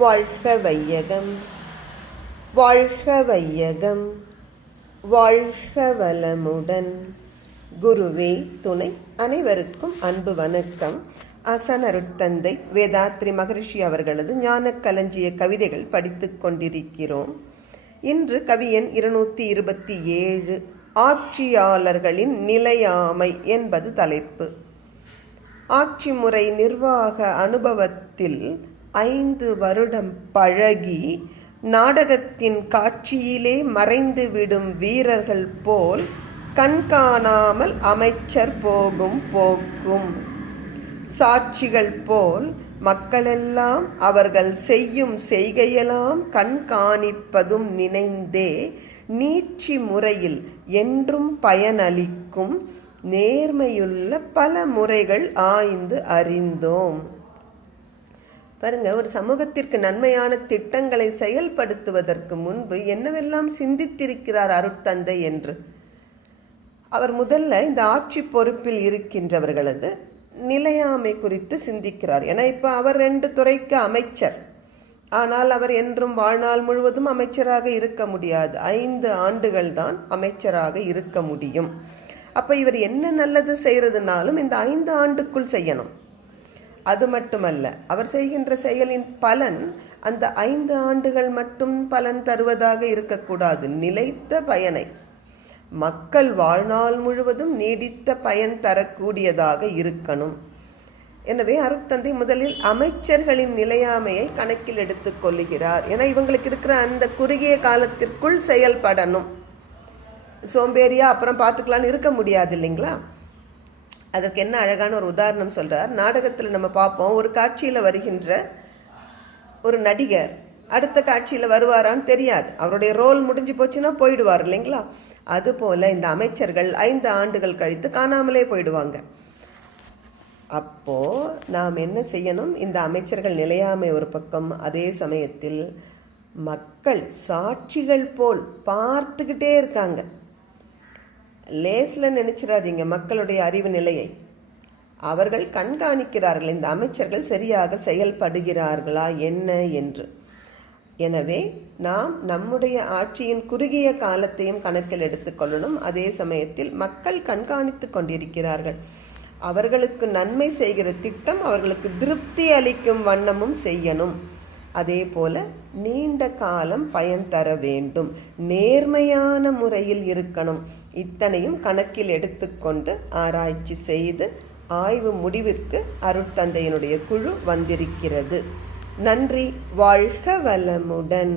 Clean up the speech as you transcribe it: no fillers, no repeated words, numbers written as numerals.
வாழ்க வையகம், வாழ்க வையகம், வாழ்க வளமுடன். குருவே துணை. அனைவருக்கும் அன்பு வணக்கம். ஆசான் அருட்தந்தை வேதாத்ரி மகரிஷி அவர்களது ஞான களஞ்சிய கவிதைகள் படித்துக் கொண்டிருக்கிறோம். இன்று கவியன் 227 ஆட்சியாளர்களின் நிலையாமை என்பது தலைப்பு. ஆட்சி முறை நிர்வாக அனுபவத்தில் 5 வருடம் பழகி நாடகத்தின் காட்சியிலே மறைந்துவிடும் வீரர்கள் போல் கண்காணாமல் அமைச்சர் போகும் போக்கும். சாட்சிகள் போல் மக்களெல்லாம் அவர்கள் செய்யும் செய்கையெல்லாம் கண்காணிப்பதும் நினைந்தே நீட்சி முறையில் என்றும் பயனளிக்கும் நேர்மையுள்ள பல முறைகள் ஆய்ந்து அறிந்தோம். பாருங்க, ஒரு சமூகத்திற்கு நன்மையான திட்டங்களை செயல்படுத்துவதற்கு முன்பு என்னவெல்லாம் சிந்தித்திருக்கிறார் அருட்தந்தை என்று. அவர் முதல்ல இந்த ஆட்சி பொறுப்பில் இருக்கின்றவர்களது நிலையாமை குறித்து சிந்திக்கிறார். ஏன்னா இப்போ அவர் 2 துறைக்கு அமைச்சர். ஆனால் அவர் என்றும் வாழ்நாள் முழுவதும் அமைச்சராக இருக்க முடியாது. 5 ஆண்டுகள் தான் அமைச்சராக இருக்க முடியும். அப்போ இவர் என்ன நல்லது செய்யறதுனாலும் இந்த 5 ஆண்டுக்குள் செய்யணும். அது மட்டுமல்ல, அவர் செய்கின்ற செயலின் பலன் அந்த 5 ஆண்டுகள் மட்டும் பலன் தருவதாக இருக்கக்கூடாது. நிலைத்த பயனை, மக்கள் வாழ்நாள் முழுவதும் நீடித்த பயன் தரக்கூடியதாக இருக்கணும். எனவே அருட்தந்தை முதலில் அமைச்சர்களின் நிலையாமையை கணக்கில் எடுத்துக் கொள்ளுகிறார். ஏன்னா இவங்களுக்கு இருக்கிற அந்த குறுகிய காலத்திற்குள் செயல்படணும். சோம்பேறியா அப்புறம் பார்த்துக்கலான்னு இருக்க முடியாது இல்லைங்களா? அதற்கு என்ன அழகான ஒரு உதாரணம் சொல்றார். நாடகத்தில் நம்ம பார்ப்போம், ஒரு காட்சியில் வருகின்ற ஒரு நடிகர் அடுத்த காட்சியில் வருவாரான்னு தெரியாது. அவருடைய ரோல் முடிஞ்சு போச்சுன்னா போயிடுவார் இல்லைங்களா? அதுபோல இந்த அமைச்சர்கள் 5 ஆண்டுகள் கழித்து காணாமலே போயிடுவாங்க. அப்போ நாம் என்ன செய்யணும்? இந்த அமைச்சர்கள் நிலையாமை ஒரு பக்கம், அதே சமயத்தில் மக்கள் சாட்சிகள் போல் பார்த்துக்கிட்டே இருக்காங்க. லேஸ்ல நினைச்சிடாதீங்க மக்களுடைய அறிவு நிலையை. அவர்கள் கண்காணிக்கிறார்கள் இந்த அமைச்சர்கள் சரியாக செயல்படுகிறார்களா என்ன என்று. எனவே நாம் நம்முடைய ஆட்சியின் குறுகிய காலத்தையும் கணக்கில் எடுத்துக்கொள்ளணும். அதே சமயத்தில் மக்கள் கண்காணித்து கொண்டிருக்கிறார்கள். அவர்களுக்கு நன்மை செய்கிற திட்டம் அவர்களுக்கு திருப்தி அளிக்கும் வண்ணமும் செய்யணும். அதே போல நீண்ட காலம் பயன் தர வேண்டும், நேர்மையான முறையில் இருக்கணும். இத்தனையும் கணக்கில் எடுத்துக்கொண்டு ஆராய்ச்சி செய்து ஆய்வு முடிவிற்கு அருட்தந்தையினுடைய குழு வந்திருக்கிறது. நன்றி. வாழ்க வளமுடன்.